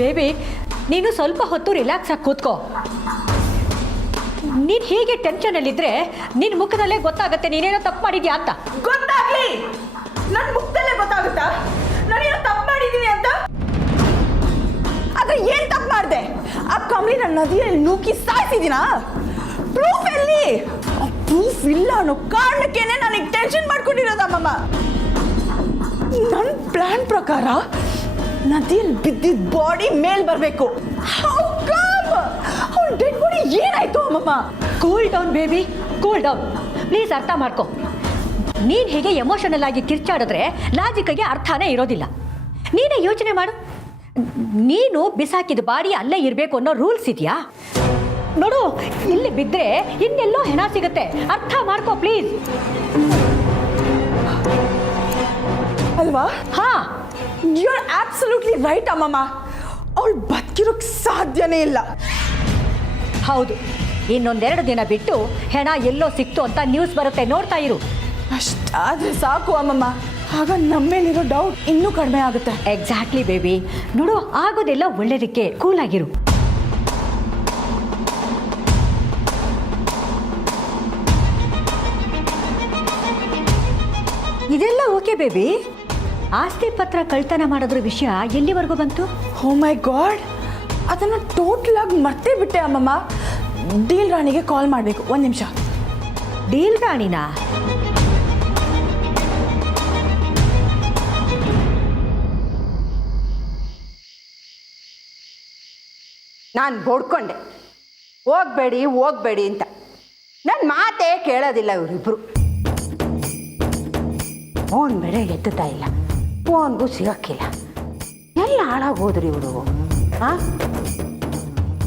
Baby ನೀನು ಸ್ವಲ್ಪ ಹೊತ್ತು ರಿಲ್ಯಾಕ್ಸ್ ಆಗಿ ಕೂತ್ಕೋ. ನೀನು ಹೀಗೆ ಟೆನ್ಷನಲ್ಲಿದ್ದರೆ ನಿನ್ನ ಮುಖದಲ್ಲೇ ಗೊತ್ತಾಗುತ್ತೆ ನೀನೇನೋ ತಪ್ಪು ಮಾಡಿದ್ಯಾ ಅಂತ. ಗೊತ್ತಾಗ್ಲಿ, ನನ್ನ ಮುಖದಲ್ಲೇ ಗೊತ್ತಾಗುತ್ತಾ ನಾನೇನೋ ತಪ್ಪು ಮಾಡಿದ್ದೀನಿ ಅಂತ? ಆದ್ರೆ ಏನ್ ತಪ್ಪು ಮಾಡಿದೆ? ಆ ಕಮಲಿ ನನ್ನ ನದಿಯಲ್ಲಿ ನೂಕಿ ಸಾಯಿಸಿದಿನಾ? ಪ್ರೂಫ್ ಎಲ್ಲಿ? ಪ್ರೂಫ್ ಇಲ್ಲ ಅನ್ನೋ ಕಾರಣಕ್ಕೇನೆ ನನಗೆ ಟೆನ್ಷನ್ ಮಾಡ್ಕೊಂಡಿರೋದಮ್ಮ. ನನ್ನ ಪ್ಲಾನ್ ಪ್ರಕಾರ ನದಿಯಲ್ಲಿ ಬಿದ್ದಿದ್ದ ಬಾಡಿ ಮೇಲ್ ಬರಬೇಕು. ಅವ್ಳ ಡೆಡ್ ಬಾಡಿ ಏನಾಯ್ತು ಅಮ್ಮಮ್ಮ? Cool down baby, cool down. Please ಅರ್ಥ ಮಾಡ್ಕೊ. ನೀನು ಹೀಗೆ ಎಮೋಷನಲ್ ಆಗಿ ಕಿರ್ಚಾಡಿದ್ರೆ ಲಾಜಿಕ್ಗೆ ಅರ್ಥನೇ ಇರೋದಿಲ್ಲ. ನೀನೇ ಯೋಚನೆ ಮಾಡು. ನೀನು ಬಿಸಾಕಿದ ಬಾಡಿ ಅಲ್ಲೇ ಇರಬೇಕು ಅನ್ನೋ ರೂಲ್ಸ್ ಇದೆಯಾ? ನೋಡು, ಇಲ್ಲಿ ಬಿದ್ದರೆ ಇನ್ನೆಲ್ಲೋ ಹೆಣ ಸಿಗುತ್ತೆ. ಅರ್ಥ ಮಾಡ್ಕೋ ಪ್ಲೀಸ್. ಅಲ್ವಾ? ಹಾ, ಯು ಆರ್ ಅಬ್ಸಲ್ಯೂಟ್ಲಿ ರೈಟ್ ಅಮ್ಮಮ್ಮ. ಅವಳು ಬದುಕಿರೋಕ್ಕೆ ಸಾಧ್ಯನೇ ಇಲ್ಲ. ಹೌದು, ಇನ್ನೊಂದೆರಡು ದಿನ ಬಿಟ್ಟು ಹೆಣ ಎಲ್ಲೋ ಸಿಕ್ತು ಅಂತ ನ್ಯೂಸ್ ಬರುತ್ತೆ, ನೋಡ್ತಾ ಇರು. ಅಷ್ಟಾದ್ರೆ ಸಾಕು ಅಮ್ಮಮ್ಮ, ಆಗ ನಮ್ಮೇಲಿರೋ ಡೌಟ್ ಇನ್ನೂ ಕಡಿಮೆ ಆಗುತ್ತೆ. Exactly baby. ನೋಡು, ಆಗೋದೆಲ್ಲ ಒಳ್ಳೇದಕ್ಕೆ, ಕೂಲ್ ಆಗಿರು. ಇದೆಲ್ಲ ಓಕೆ ಬೇಬಿ. ಆಸ್ತಿ ಪತ್ರ ಕಳ್ತನ ಮಾಡೋದ್ರ ವಿಷಯ ಎಲ್ಲಿವರೆಗೂ ಬಂತು? ಓ ಮೈ ಗಾಡ್, ಅದನ್ನು ಟೋಟಲ್ ಆಗಿ ಮರ್ತೇ ಬಿಟ್ಟೆ ಅಮ್ಮಮ್ಮ. ಡೀಲ್ ರಾಣಿಗೆ ಕಾಲ್ ಮಾಡಬೇಕು. ಒಂದು ನಿಮಿಷ. ಡೀಲ್ ರಾಣಿನಾ? ನಾನು ಬೋಡ್ಕೊಂಡೆ ಹೋಗಬೇಡಿ ಹೋಗಬೇಡಿ ಅಂತ. ನನ್ನ ಮಾತೇ ಕೇಳೋದಿಲ್ಲ ಇವರಿಬ್ಬರು. ಫೋನ್ ಬೇರೆ ಎತ್ತುತ್ತಾ ಇಲ್ಲ, ಫೋನ್ಗೂ ಸಿಗೋಕ್ಕಿಲ್ಲ. ಎಲ್ಲ ಹಾಳಾಗೋದ್ರಿ ಇವರು. ಹಾಂ,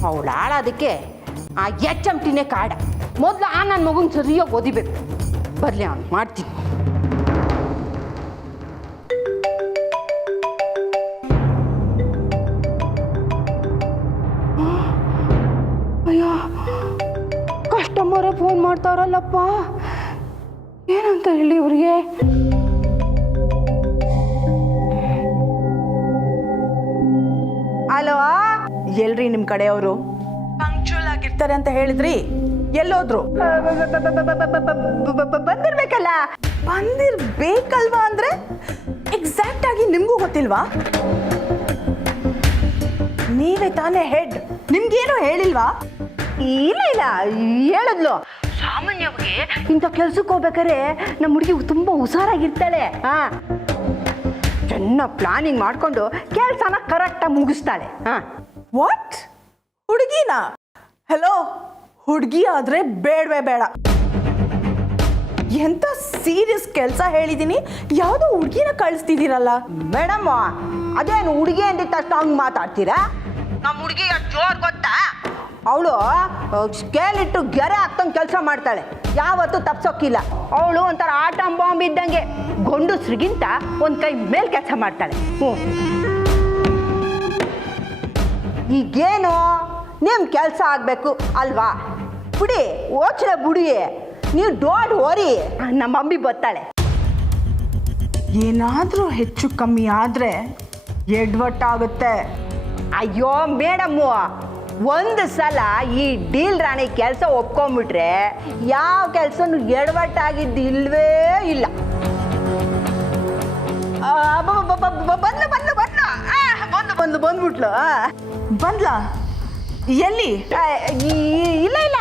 ಅವಳು ಹಾಳೋದಕ್ಕೆ ಆ HMTನೇ ಕಾಡ. ಮೊದಲು ನನ್ನ ಮಗನ ಸರಿಯಾಗಿ ಓದಿಬೇಕು. ಬರಲಿ, ಅವನು ಮಾಡ್ತೀನಿ. ಅಯ್ಯೋ, ಕಸ್ಟಮರೇ ಫೋನ್ ಮಾಡ್ತಾರಲ್ಲಪ್ಪ. ಏನಂತ ಹೇಳಿ ಇವ್ರಿಗೆ? ಹಲೋ, ಎಲ್ರಿ ನಿಮ್ಮ ಕಡೆಯವರು? ಪಂಕ್ಚುಯಲ್ ಆಗಿರ್ತಾರೆ ಅಂತ ಹೇಳಿದ್ರಿ, ಎಲ್ಲೋದ್ರು? ಬಂದಿರ್ಬೇಕಲ್ಲ. ಬಂದಿರ್ಬೇಕಲ್ವಾ ಅಂದ್ರೆ ಎಕ್ಸಾಕ್ಟ್ ಆಗಿ ನಿಮ್ಗೂ ಗೊತ್ತಿಲ್ವಾ? ನೀವೇ ತಾನೇ ಹೆಡ್, ನಿಮ್ಗೇನು ಹೇಳಿಲ್ವಾ? ಇಲ್ಲ ಇಲ್ಲ, ಹೇಳಿದ್ಲು. ಸಾಮಾನ್ಯವಾಗಿ ಇಂಥ ಕೆಲ್ಸಕ್ಕೆ ಹೋಗ್ಬೇಕಾದ್ರೆ ನಮ್ಮ ಹುಡುಗಿ ತುಂಬ ಹುಷಾರಾಗಿರ್ತಾಳೆ. ಹಾಂ, ಚೆನ್ನಾಗಿ ಪ್ಲಾನಿಂಗ್ ಮಾಡಿಕೊಂಡು ಕೆಲಸನ ಕರೆಕ್ಟಾಗಿ ಮುಗಿಸ್ತಾಳೆ. ಹಾಂ. ವಾಟ್? ಹುಡುಗಿನ? ಹಲೋ, ಹುಡುಗಿ ಆದ್ರೆ ಬೇಡವೇ ಬೇಡ. ಎಂತ ಸೀರಿಯಸ್ ಕೆಲಸ ಹೇಳಿದ್ದೀನಿ, ಯಾವುದೋ ಹುಡುಗಿನ ಕಳಿಸ್ತಿದ್ದೀರಲ್ಲ? ಮೇಡಮ್, ಅದೇನು ಹುಡುಗಿ ಅಂದಿದ ತಕ್ಷಣ ಹಂಗೆ ಮಾತಾಡ್ತೀರಾ? ನಮ್ಮ ಹುಡುಗಿ ಎಷ್ಟು ಜೋರು ಗೊತ್ತಾ? ಅವಳು ಸ್ಕೇಲ್ ಇಟ್ಟು ಗೆರೆ ಹಾಕ್ತಂಗೆ ಕೆಲಸ ಮಾಡ್ತಾಳೆ, ಯಾವತ್ತೂ ತಪ್ಸೋಕ್ಕಿಲ್ಲ. ಅವಳು ಒಂಥರ ಆಟಂ ಬಾಂಬ್ ಇದ್ದಂಗೆ, ಗಂಡಸ್ರಿಗಿಂತ ಒಂದು ಕೈ ಮೇಲೆ ಕೆಲಸ ಮಾಡ್ತಾಳೆ. ಹ್ಞೂ, ಈಗೇನು ನಿಮ್ಮ ಕೆಲಸ ಆಗಬೇಕು ಅಲ್ವಾ? ಬಿಡಿ, ಯೋಚನೆ ಬಿಡಿ. ನೀವು ಡೋಂಟ್ ವರಿ, ನಮ್ಮ ಮಮ್ಮಿ ಬರ್ತಾಳೆ. ಏನಾದರೂ ಹೆಚ್ಚು ಕಮ್ಮಿ ಆದರೆ ಎಡ್ವಟ್ಟಾಗುತ್ತೆ. ಅಯ್ಯೋ ಮೇಡಮ್ಮು, ಒಂದು ಸಲ ಈ ಡೀಲ್ ರಾಣಿ ಕೆಲಸ ಒಪ್ಕೊಂಡ್ಬಿಟ್ರೆ ಯಾವ ಕೆಲಸನೂ ಎಡವಟ್ಟಾಗಿದ್ದು ಇಲ್ವೇ ಇಲ್ಲ. ಬಂದ್ಬಿಟ್ಲು. ಬಂದ್ಲಾ? ಎಲ್ಲಿ? ಇಲ್ಲ ಇಲ್ಲ,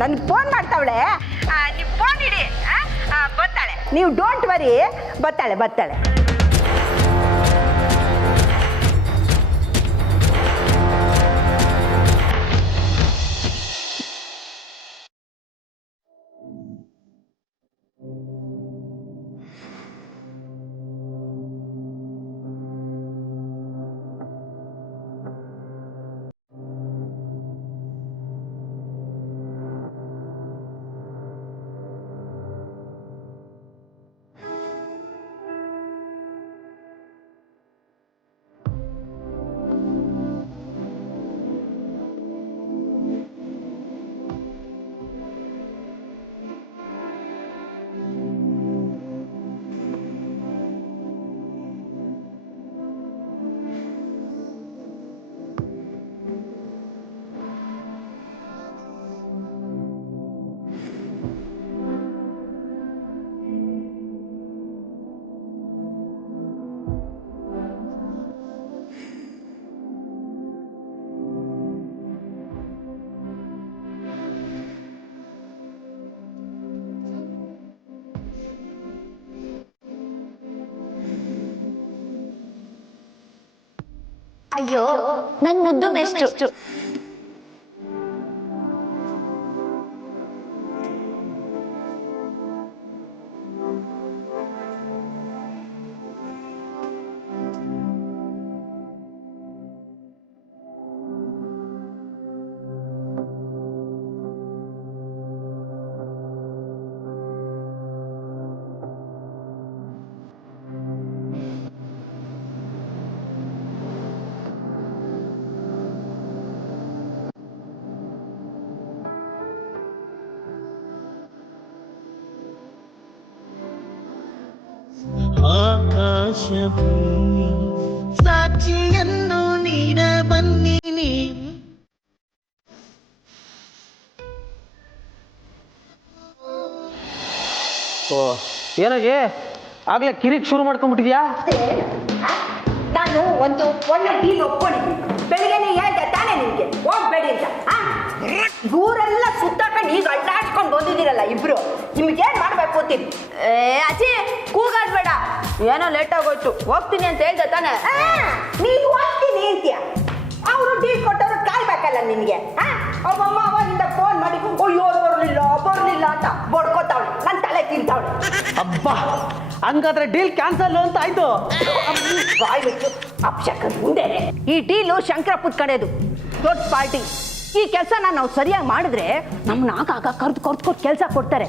ನನಗೆ ಫೋನ್ ಮಾಡ್ತಾವಳೆ. ನೀವು ಫೋನ್ ಇಡಿ, ಬರ್ತಾಳೆ. ನೀವು ಡೋಂಟ್ ವರಿ, ಬರ್ತಾಳೆ ಬರ್ತಾಳೆ. ಅಯ್ಯೋ ನನ್ ಮುದ್ದು ಮೆಸ್ಟ್ರು. ಆಕಾಶಭೂಮಿ ಸಾಕ್ಷಿಯನ್ನು ನೀಡ ಬನ್ನಿ ಓ ಏನಾಗಿ ಆಗ್ಲೇ ಕಿರಿಕ್ ಶುರು ಮಾಡ್ಕೊಂಡ್ಬಿಟ್ಟಿದ್ಯಾ? ನಾನು ಒಂದು ಒಳ್ಳೆ ಡೀಲ್ ಒಪ್ಕೊಂಡಿದ್ದೀನಿ. ಬೆಳಿಗ್ಗೆನೆ ಹೇಳ್ದೆ ತಾನೇ ನಿಮಗೆ ಹೋಗ್ಬೇಡಿ ಅಂತ. ಊರೆಲ್ಲ ಸುತ್ತಾಕೊಂಡು ಈಗ ಅಡ್ಡಾಡ್ಸ್ಕೊಂಡು ಬಂದಿದ್ದೀರಲ್ಲ ಇಬ್ರು, ನಿಮ್ಗೇನ್ ಮಾಡ್ಬೇಕು ಅಂತೀನಿ? ಅಜ್ಜಿ ಕೂಗಾಡ್ಬೇಡ, ಏನೋ ಲೇಟ್ ಆಗೋಯ್ತು, ಹೋಗ್ತೀನಿ ಅಂತ ಹೇಳ್ದೆ ತಾನೆ. ನೀನು ಹೋಗ್ತೀನಿ ಅಂತೀಯ, ಅವರು ಡೀಲ್ ಕೊಟ್ಟವ್ರು ಕಾಯ್ಬೇಕಲ್ಲ ನಿನಗೆ. ಅವಮ್ಮ ಅವಾಗಿಂದ ಫೋನ್ ಮಾಡಿ ಅಯ್ಯೋ ಬರ್ಲಿಲ್ಲ ಅಂತ ಬಡ್ಕೋತಾವಳೆ, ನನ್ನ ತಲೆ ತಿಂತಾವಳೆ. ಅಬ್ಬಾ ಹಂಗಾದ್ರೆ ಡೀಲ್ ಕ್ಯಾನ್ಸಲ್ ಅಂತ ಆಯ್ತು. ಬಾಯ್ ಬಿಟ್ಟು ಅಪ್ಶಕನ್ ಮುಂದೆ ಈ ಡೀಲು ಶಂಕರಪ್ಪದ ಕಡೆದು ದೊಡ್ಡ ಪಾರ್ಟಿ. ಈ ಕೆಲಸನ ನಾವು ಸರಿಯಾಗಿ ಮಾಡಿದ್ರೆ ನಮ್ಮನ್ನ ಆಗಾಗ ಕರ್ದು ಕೆಲಸ ಕೊಡ್ತಾರೆ.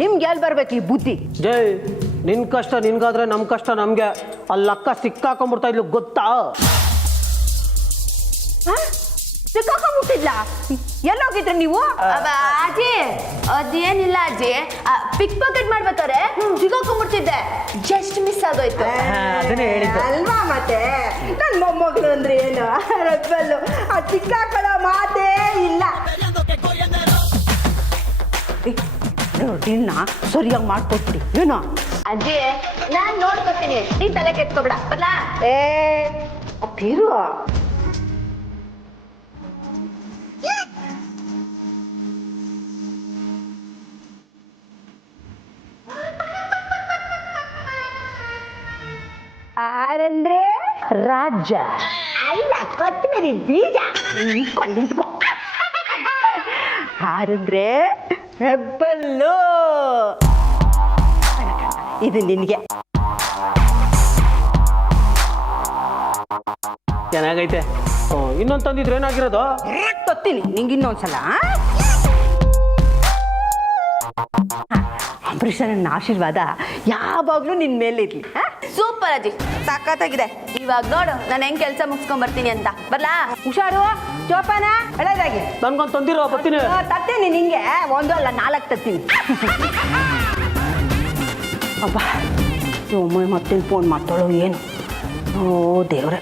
ನಿಮ್ಗೆ ಎಲ್ಲಿ ಬರ್ಬೇಕು ಈ ಬುದ್ಧಿ? ಜೈ ನಿನ್ ಕಷ್ಟ ನಿನ್ಗಾದ್ರೆ ನಮ್ ಕಷ್ಟ ನಮ್ಗೆ. ಅಲ್ಲಿ ಅಕ್ಕ ಸಿಕ್ಕಾಕೊಂಡ್ಬಿಡ್ತಾ ಇದ್ಲು ಗೊತ್ತಾ? ಸಿಕ್ಕಾಕೊಂಡ್ಬಿಟ್ಟಿದ್ಲ? ಎಲ್ಲೋಗಿದ್ರಿ ನೀವು? ಅಜ್ಜಿ ಅದೇನಿಲ್ಲ ಅಜ್ಜಿ, ಪಿಕ್ ಪಾಕೆಟ್ ಮಾಡ್ಬೇಕಾರೆ ಸಿಗೋಕೊಂಡ್ಬಿಡ್ತಿದ್ದೆ, ಜಸ್ಟ್ ಮಿಸ್ ಆಗೋಯ್ತು. ಅದನ್ನೇ ಹೇಳಿದ್ದು ಅಲ್ವಾ. ಮತ್ತೆ ನನ್ನ ಮೊಮ್ಮಗಳು ಅಂದ್ರೆ ಏನು ರಬ್ಬಲ್ಲು, ಆ ಚಿಕ್ಕಾಕಳ ಮಾತೇ ಇಲ್ಲ. ಡೀಲ್ನ ಸರಿಯಾಗಿ ಮಾಡ್ಕೊಟ್ಬಿಡಿ ಏನೋ. ಅಜ್ಜಿ ನಾನ್ ನೋಡ್ಕೊತೀನಿ, ನೀ ತಲೆ ಕೆತ್ಕೊಬೇಡ. ಬರ್ಲಾ? ಅಪ್ಪಿರು ಆರಂದ್ರೆ ರಾಜ ಅಲ್ಲ, ಕೊತ್ತಂಬರಿ ಬೀಜ. ಹಾರಂದ್ರೆ ಹೆಬ್ಬಲ್ಲು. ಇದು ನಿನಗೆ. ಚೆನ್ನಾಗೈತೆ. ಇನ್ನೊಂದು ತಂದಿದ್ರೆ ಏನಾಗಿರೋದು? ತತ್ತೀನಿ ನಿಂಗೆ ಇನ್ನೊಂದ್ಸಲ. ಅಂಬರೀಷನ ಆಶೀರ್ವಾದ ಯಾವಾಗ್ಲೂ ನಿನ್ ಮೇಲೆ ಇರ್ಲಿ. ಸೂಪರ್ ಅಜ್ಜಿ, ಸಖತ್ತಾಗಿದೆ. ಇವಾಗ ನೋಡು ನಾನು ಹೆಂಗ್ ಕೆಲಸ ಮುಗಿಸ್ಕೊಂಡ್ ಬರ್ತೀನಿ ಅಂತ. ಬರ್ಲಾ? ಹುಷಾರು, ಜೋಪಾನ, ಒಳ್ಳೇದಾಗಿ. ನನ್ಗೊಂದು ತಂದಿರೋ ಬರ್ತೀನಿ. ತತ್ತೀನಿ ನಿಂಗೆ, ಒಂದು ಅಲ್ಲ 4 ತತ್ತೀನಿ. ಅಬ್ಬ ಒಮ್ಮೆ ಮತ್ತೆ ಫೋನ್ ಮಾಡ್ತಾಳೋ ಏನು? ಓ ದೇವ್ರೆ.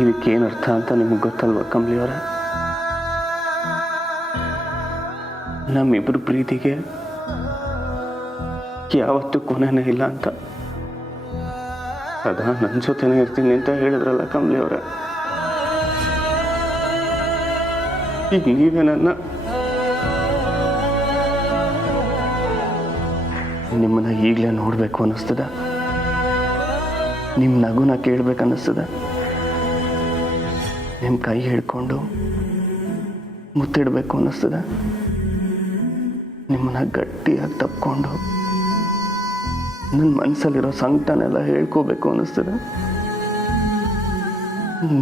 ಇದಕ್ಕೇನು ಅರ್ಥ ಅಂತ ನಿಮಗೆ ಗೊತ್ತಲ್ವ ಕಮಲಿಯವರ? ನಮ್ಮಿಬ್ಬರು ಪ್ರೀತಿಗೆ ಯಾವತ್ತೂ ಕೊನೆನೇ ಇಲ್ಲ ಅಂತ. ನನ್ನ ಜೊತೆನೇ ಇರ್ತೀನಿ ಅಂತ ಹೇಳಿದ್ರಲ್ಲ ಕಮಲಿಯವರ. ಈಗ ನೀವೇ ನಿಮ್ಮನ್ನ ಈಗಲೇ ನೋಡಬೇಕು ಅನ್ನಿಸ್ತದ? ನಿಮ್ಮ ನಗುನ ಕೇಳಬೇಕು ಅನ್ನಿಸ್ತದ? ನಿಮ್ಮ ಕೈ ಹಿಡ್ಕೊಂಡು ಮುತ್ತಿಡಬೇಕು ಅನ್ನಿಸ್ತದ? ನಿಮ್ಮನ್ನ ಗಟ್ಟಿಯಾಗಿ ತಪ್ಕೊಂಡು ನನ್ನ ಮನಸ್ಸಲ್ಲಿರೋ ಸಂಕಟನೆಲ್ಲ ಹೇಳ್ಕೋಬೇಕು ಅನ್ನಿಸ್ತದ?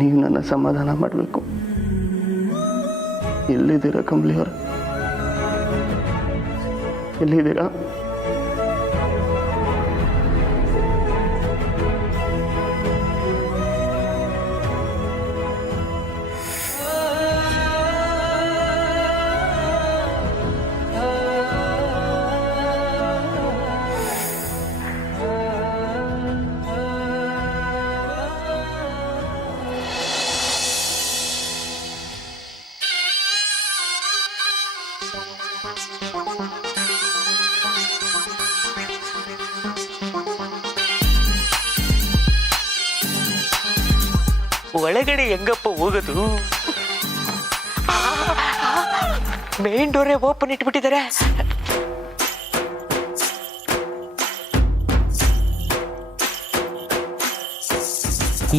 ನೀವು ನನ್ನ ಸಮಾಧಾನ ಮಾಡಬೇಕು. ಎಲ್ಲಿದ್ದೀರಾ ಕಮಲಿಯವರ? ಎಲ್ಲಿದ್ದೀರಾ? ಒಳಗಡೆ ಹೆಂಗಪ್ಪ ಹೋಗೋದು? ಮೇನ್ ಡೋರೇ ಓಪನ್ ಇಟ್ಬಿಟ್ಟಿದ್ದಾರೆ.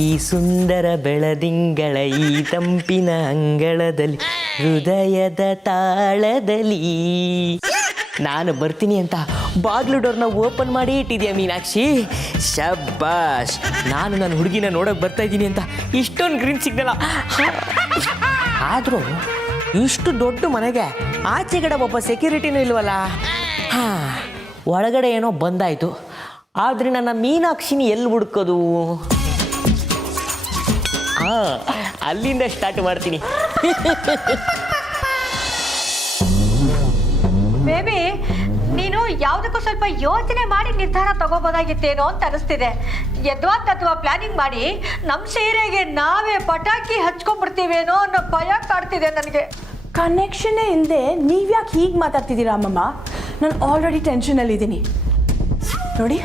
ಈ ಸುಂದರ ಬೆಳದಿಂಗಳ ಈ ತಂಪಿನ ಅಂಗಳದಲ್ಲಿ ಹೃದಯದ ತಾಳದಲ್ಲಿ ನಾನು ಬರ್ತೀನಿ ಅಂತ ಬಾಗ್ಲು ಡೋರ್ನ ಓಪನ್ ಮಾಡಿ ಇಟ್ಟಿದ್ಯಾ ಮೀನಾಕ್ಷಿ. ಶಬ್ಬಾಷ್, ನಾನು ನನ್ನ ಹುಡುಗಿನ ನೋಡೋಕೆ ಬರ್ತಾ ಇದ್ದೀನಿ ಅಂತ ಇಷ್ಟೊಂದು ಗ್ರೀನ್ ಸಿಗ್ನಲ್ಲ. ಆದರೂ ಇಷ್ಟು ದೊಡ್ಡ ಮನೆಗೆ ಆಚೆಗಡೆ ಒಬ್ಬ ಸೆಕ್ಯೂರಿಟಿನೂ ಇಲ್ವಲ್ಲ. ಹಾಂ, ಒಳಗಡೆ ಏನೋ ಬಂದಾಯಿತು, ಆದರೆ ನನ್ನ ಮೀನಾಕ್ಷಿನಿ ಎಲ್ಲಿ ಹುಡ್ಕೋದು? ಅಲ್ಲಿಂದ ಸ್ಟಾರ್ಟ್ ಮಾಡ್ತೀನಿ. ಬೇಬಿ, ನೀನು ಯಾವುದಕ್ಕೂ ಸ್ವಲ್ಪ ಯೋಚನೆ ಮಾಡಿ ನಿರ್ಧಾರ ತಗೋಬೋದಾಗಿತ್ತೇನೋ ಅಂತ ಅನಿಸ್ತಿದೆ. ಯದ್ವಾ ಪ್ಲಾನಿಂಗ್ ಮಾಡಿ ನಮ್ಮ ಸೀರೆಗೆ ನಾವೇ ಪಟಾಕಿ ಹಚ್ಕೊಂಡ್ಬಿಡ್ತೀವೇನೋ ಅನ್ನೋ ಭಯ ಕಾಡ್ತಿದೆ ನನಗೆ. ಕನೆಕ್ಷನ್ನೇ ಇಲ್ಲದೆ ನೀವ್ಯಾಕೆ ಹೀಗೆ ಮಾತಾಡ್ತಿದ್ದೀರಾ ಅಮ್ಮಮ್ಮ? ನಾನು ಆಲ್ರೆಡಿ ಟೆನ್ಷನಲ್ಲಿದ್ದೀನಿ ನೋಡಿ.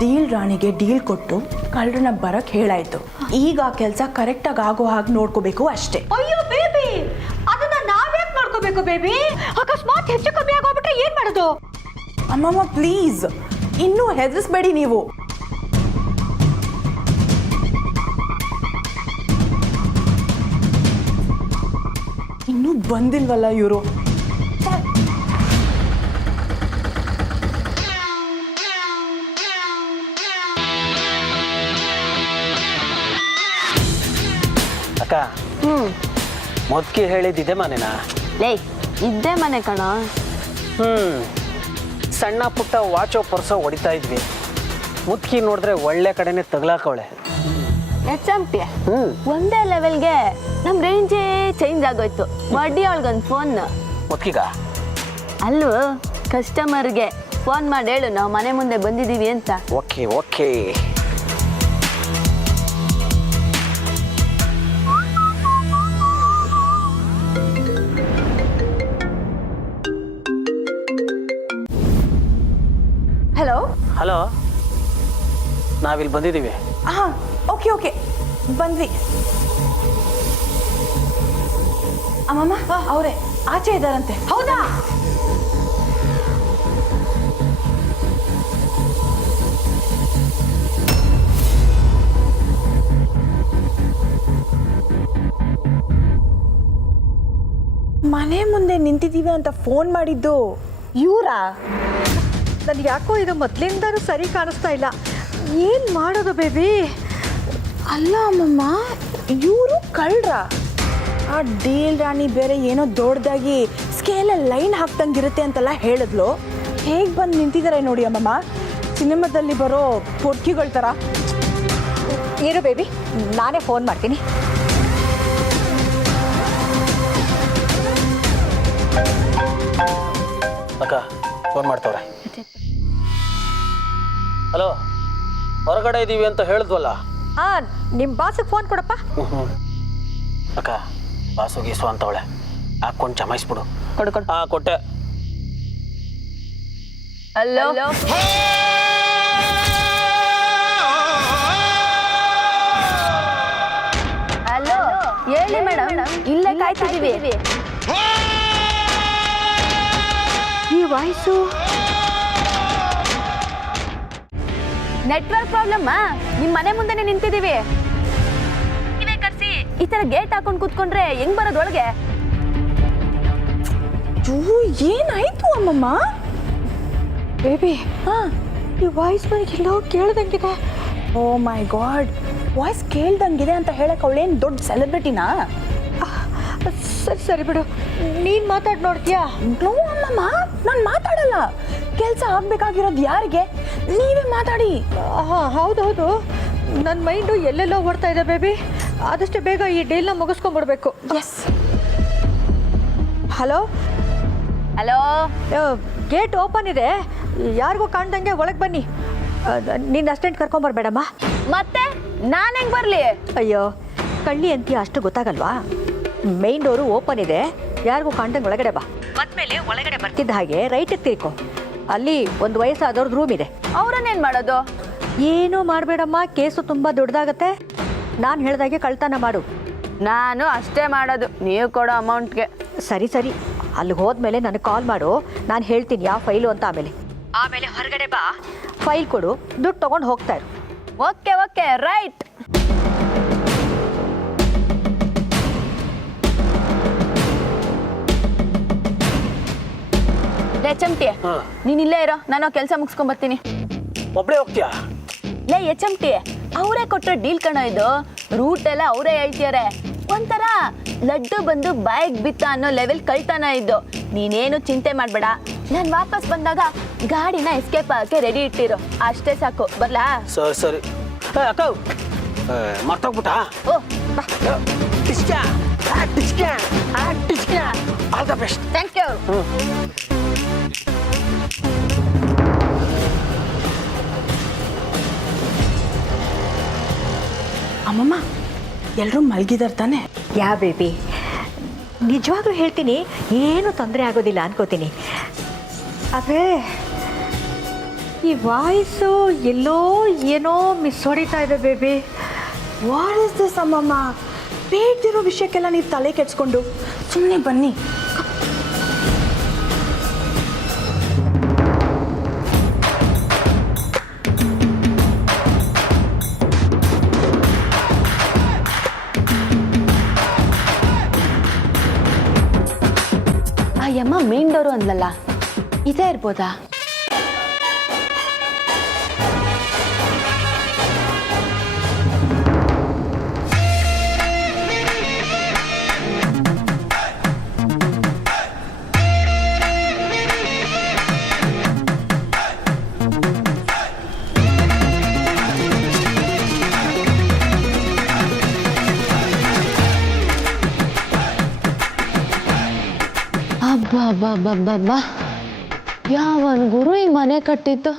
ಡೀಲ್ ರಾಣಿಗೆ ಡೀಲ್ ಕೊಟ್ಟು ಕಳ್ಳರನ್ನ ಬರಕ್ಕೆ ಹೇಳಾಯ್ತು. ಈಗ ಆ ಕೆಲಸ ಕರೆಕ್ಟಾಗಿ ಆಗೋ ಹಾಗೆ ನೋಡ್ಕೋಬೇಕು ಅಷ್ಟೇ. ಅಯ್ಯೋ ಬೇಬಿ, ಅದನ್ನ ನಾವ್ಯಾಕೆ ನೋಡ್ಕೋಬೇಕು ಬೇಬಿ? ಅಕಸ್ಮಾತ್ ಹೆಚ್ಚು ಕಮ್ಮಿ ಆಗೋಗ್ಬಿಟ್ರೆ ಏನ್ ಮಾಡೋದು? ಅಮ್ಮಮ್ಮ ಪ್ಲೀಸ್, ಇನ್ನೂ ಹೆದರಿಸ್ಬೇಡಿ ನೀವು. ಇನ್ನೂ ಬಂದಿಲ್ವಲ್ಲ ಇವರು. ಅಕ್ಕ, ಮೊದ್ಕಿ ಹೇಳಿದ್ದಿದೆ ಮನೆನಾ? ಲೇ, ಇದ್ದೇ ಮನೆ ಕಣ. ಸಣ್ಣ ಪುಟ್ಟ ವಾಚೋ ಪರ್ಸೋ ಹೊಡಿತಾ ಇದ್ವಿ. ಮುದ್ಕಿ ನೋಡಿದ್ರೆ ಒಳ್ಳೆ ಕಡೆನೆ ತಗ್ಲಾಕವಳೆ. ಎಚ್ಚಂಪ್ಯ ಒಂದೇ ಲೆವೆಲ್ಗೆ ನಮ್ಮ ರೇಂಜೇ ಚೇಂಜ್ ಆಗೋಯ್ತು. ಬಡ್ಡಿ ಅವಳಿಗೊಂದು ಫೋನ್. ಮುದ್ಕಿಗ ಅಲ್ಲೂ ಕಸ್ಟಮರ್ಗೆ ಫೋನ್ ಮಾಡಿ ಹೇಳು ನಾವು ಮನೆ ಮುಂದೆ ಬಂದಿದ್ದೀವಿ ಅಂತ. Okay okay. ಹಲೋ ಹಲೋ, ನಾವಿಲ್ಲಿ ಬಂದಿದ್ದೀವಿ. ಹಾಂ, ಓಕೆ ಓಕೆ, ಬಂದ್ವಿ. ಅಮ್ಮಮ್ಮ ಅವರೇ ಆಚೆ ಇದ್ದಾರಂತೆ. ಹೌದಾ? ಮನೆ ಮುಂದೆ ನಿಂತಿದ್ದೀವಿ ಅಂತ ಫೋನ್ ಮಾಡಿದ್ದು ಇವರಾ? ನನಗೆ ಯಾಕೋ ಇದು ಮೊದಲಿಂದನೂ ಸರಿ ಕಾಣಿಸ್ತಾ ಇಲ್ಲ. ಏನು ಮಾಡೋದು ಬೇಬಿ? ಅಲ್ಲ ಅಮ್ಮಮ್ಮ, ಇವರು ಕಳ್ರ. ಆ ಡೀಲ್ ರಾಣಿ ಬೇರೆ ಏನೋ ದೊಡ್ಡದಾಗಿ ಸ್ಕೇಲಲ್ಲಿ ಲೈನ್ ಹಾಕ್ದಂಗಿರುತ್ತೆ ಅಂತೆಲ್ಲ ಹೇಳಿದ್ಲು. ಹೇಗೆ ಬಂದು ನಿಂತಿದ್ದಾರೆ ನೋಡಿ ಅಮ್ಮಮ್ಮ, ಸಿನಿಮಾದಲ್ಲಿ ಬರೋ ಪೊರ್ಕಿಗಳ ಥರ. ಇರು ಬೇಬಿ, ನಾನೇ ಫೋನ್ ಮಾಡ್ತೀನಿ. ಅಕ್ಕ ಫೋನ್ ಮಾಡ್ತವ್ರೆ. ಹಲೋ, ಹೊರಗಡೆ ಇದ್ದೀವಿ ಅಂತ ಹೇಳಿದ್ವಲ್ಲ. ನಿಮ್ಮ ಬಾಸಿಗೆ ಫೋನ್ ಕೊಡಪ್ಪ. ಅಕ್ಕ, ಬಾಸು ಗೀಸು ಅಂತವಳೆ, ಹಾಕೊಂಡು ಜಮಾಯಿಸ್ಬಿಡು. ಕೊಡ್ಕೊಂಡು. ಹಾಂ, ಕೊಟ್ಟೆ. ಹಲೋ, ಹಲೋ, ಹೇಳಿ ಮೇಡಮ್, ಇಲ್ಲೇ ಕಾಯ್ತಿದ್ದೀವಿ. ಈ ವಾಯ್ಸು ನೆಟ್ವರ್ಕ್ ಪ್ರಾಬ್ಲಮ್. ನಿಮ್ಮ ಮನೆ ಮುಂದೆನೆ ನಿಂತಿದ್ದೀವಿ. ಈ ತರ ಗೇಟ್ ಹಾಕೊಂಡು ಕೂತ್ಕೊಂಡ್ರೆ ಹೆಂಗ್ ಬರೋದು ಒಳಗೆ? ಏನಾಯ್ತು ಅಮ್ಮಮ್ಮ? ಬೇಬಿ, ಹಾಂ, ಈ ವಾಯ್ಸ್ ನನಗೆಲ್ಲೋ ಕೇಳ್ದಂಗಿದೆ. ಓ ಮೈ ಗಾಡ್, ವಾಯ್ಸ್ ಕೇಳ್ದಂಗಿದೆ ಅಂತ ಹೇಳಕ್ಕೆ ಅವಳೇನು ದೊಡ್ಡ ಸೆಲೆಬ್ರಿಟಿನಾ? ಸರಿ ಸರಿ ಬಿಡು, ನೀನು ಮಾತಾಡಿ ನೋಡ್ತೀಯಾ? ನೋ ಅಮ್ಮಮ್ಮ, ನಾನು ಮಾತಾಡಲ್ಲ. ಕೆಲಸ ಆಗ್ಬೇಕಾಗಿರೋದು ಯಾರಿಗೆ? ನೀವೇ ಮಾತಾಡಿ. ಹಾಂ, ಹೌದೌದು, ನನ್ನ ಮೈಂಡು ಎಲ್ಲೆಲ್ಲೋ ಓಡ್ತಾ ಇದೆ ಬೇಬಿ. ಆದಷ್ಟು ಬೇಗ ಈ ಡೀಲ್ನ ಮುಗಿಸ್ಕೊಂಡ್ಬಿಡ್ಬೇಕು. Yes. Hello hello, gate open ಇದೆ, ಯಾರಿಗೂ ಕಾಣ್ದಂಗೆ ಒಳಗೆ ಬನ್ನಿ. ನಿನ್ನ ಅಸ್ಟೆಂಟ್ ಕರ್ಕೊಂಬರ್ಬೇಡಮ್ಮ. ಮತ್ತೆ ನಾನು ಹೆಂಗ್ ಬರ್ಲಿ? ಅಯ್ಯೋ, ಕಳ್ಳಿ ಅಂತೀಯ, ಅಷ್ಟು ಗೊತ್ತಾಗಲ್ವಾ? ಮೈನ್ ಡೋರು ಓಪನ್ ಇದೆ, ಯಾರಿಗೂ ಕಾಣ್ದಂಗೆ ಒಳಗಡೆ ಬಾ. ಬಂದ್ಮೇಲೆ ಒಳಗಡೆ ಬರ್ತಿದ್ದ ಹಾಗೆ ರೈಟಿಗೆ ತಿರ್ಕೊ. ಅಲ್ಲಿ ಒಂದು ವಯಸ್ಸಾದವ್ರದ್ದು ರೂಮ್ ಇದೆ. ಅವ್ರನ್ನೇನ್ ಮಾಡೋದು? ಏನೂ ಮಾಡಬೇಡಮ್ಮ, ಕೇಸು ತುಂಬ ದೊಡ್ಡದಾಗತ್ತೆ. ನಾನು ಹೇಳ್ದಾಗೆ ಕಳ್ತನ ಮಾಡು. ನಾನು ಅಷ್ಟೇ ಮಾಡೋದು, ನೀವು ಕೊಡೋ ಅಮೌಂಟ್ಗೆ. ಸರಿ ಸರಿ, ಅಲ್ಲಿಗೆ ಹೋದ್ಮೇಲೆ ನನಗೆ ಕಾಲ್ ಮಾಡು, ನಾನು ಹೇಳ್ತೀನಿ ಯಾವ ಫೈಲು ಅಂತ. ಆಮೇಲೆ ಹೊರಗಡೆ ಬಾ, ಫೈಲ್ ಕೊಡು, ದುಡ್ಡು ತೊಗೊಂಡು ಹೋಗ್ತಾ ಇರು. Okay okay right. ಲೇ ಚಮ್ಟಿ, ನೀನ್ ಇಲ್ಲೇ ಇರೋ, ನಾನು ಕೆಲಸ ಮುಗಿಸ್ಕೊಂಡ್ ಬರ್ತೀನಿ. ಒಬ್ಬಳೇ ಹೋಗ್ತೀಯಾ? ಲೇ ಚಮ್ಟಿ, ಅವರೇ ಕೊಟ್ಟರೆ ಡೀಲ್ ಕಣೋ ಇದು. ರೂಟ್ ಎಲ್ಲ ಅವರೇ ಹೇಳ್ತಿದ್ದಾರೆ. ಒಂಥರ ಲಡ್ಡು ಬಂದು ಬಾಯಿಗೆ ಬಿತ್ತ ಅನ್ನೋ ಲೆವೆಲ್ ಕಳ್ತನ ಇದ್ದು. ನೀನೇನು ಚಿಂತೆ ಮಾಡಬೇಡ, ನಾನು ವಾಪಸ್ ಬಂದಾಗ ಗಾಡಿನ ಎಸ್ಕೇಪ್ ಆಗಕ್ಕೆ ರೆಡಿ ಇಟ್ಟಿರು, ಅಷ್ಟೇ ಸಾಕು. ಬರ್ಲಾ? ಸರಿ ಸರಿ. ಅಕ್ಕ ಮರ್ತೋಗ್ಬಿಟ್ಟ. Oh all the best. Thank you. ಅಮ್ಮಮ್ಮ, ಎಲ್ಲರೂ ಮಲಗಿದಾರೆ ತಾನೆ? ಯಾ ಬೇಬಿ, ನಿಜವಾಗ್ಲೂ ಹೇಳ್ತೀನಿ, ಏನೂ ತೊಂದರೆ ಆಗೋದಿಲ್ಲ ಅನ್ಕೋತೀನಿ. ಆದರೆ ಈ ವಾಯ್ಸು ಎಲ್ಲೋ ಏನೋ ಮಿಸ್ ಹೊಡಿತಾ ಇದೆ ಬೇಬಿ. ವಾಟ್ ಇಸ್ ದಿಸ್ ಅಮ್ಮಮ್ಮ? ಬೇಡ್ದಿರೋ ವಿಷಯಕ್ಕೆಲ್ಲ ನೀವು ತಲೆ ಕೆಡ್ಸ್ಕೊಂಡು ಸುಮ್ಮನೆ ಬನ್ನಿ. ಆ ಯಮ್ಮ ಮೇನ್ ಡೋರು ಅಂದ್ಲಲ್ಲ, ಇದೇ ಇರ್ಬೋದಾ? ಅಬ್ಬಾ ಯಾವನ್ ಗುರು ಈ ಮನೆ ಕಟ್ಟಿದ್ದು?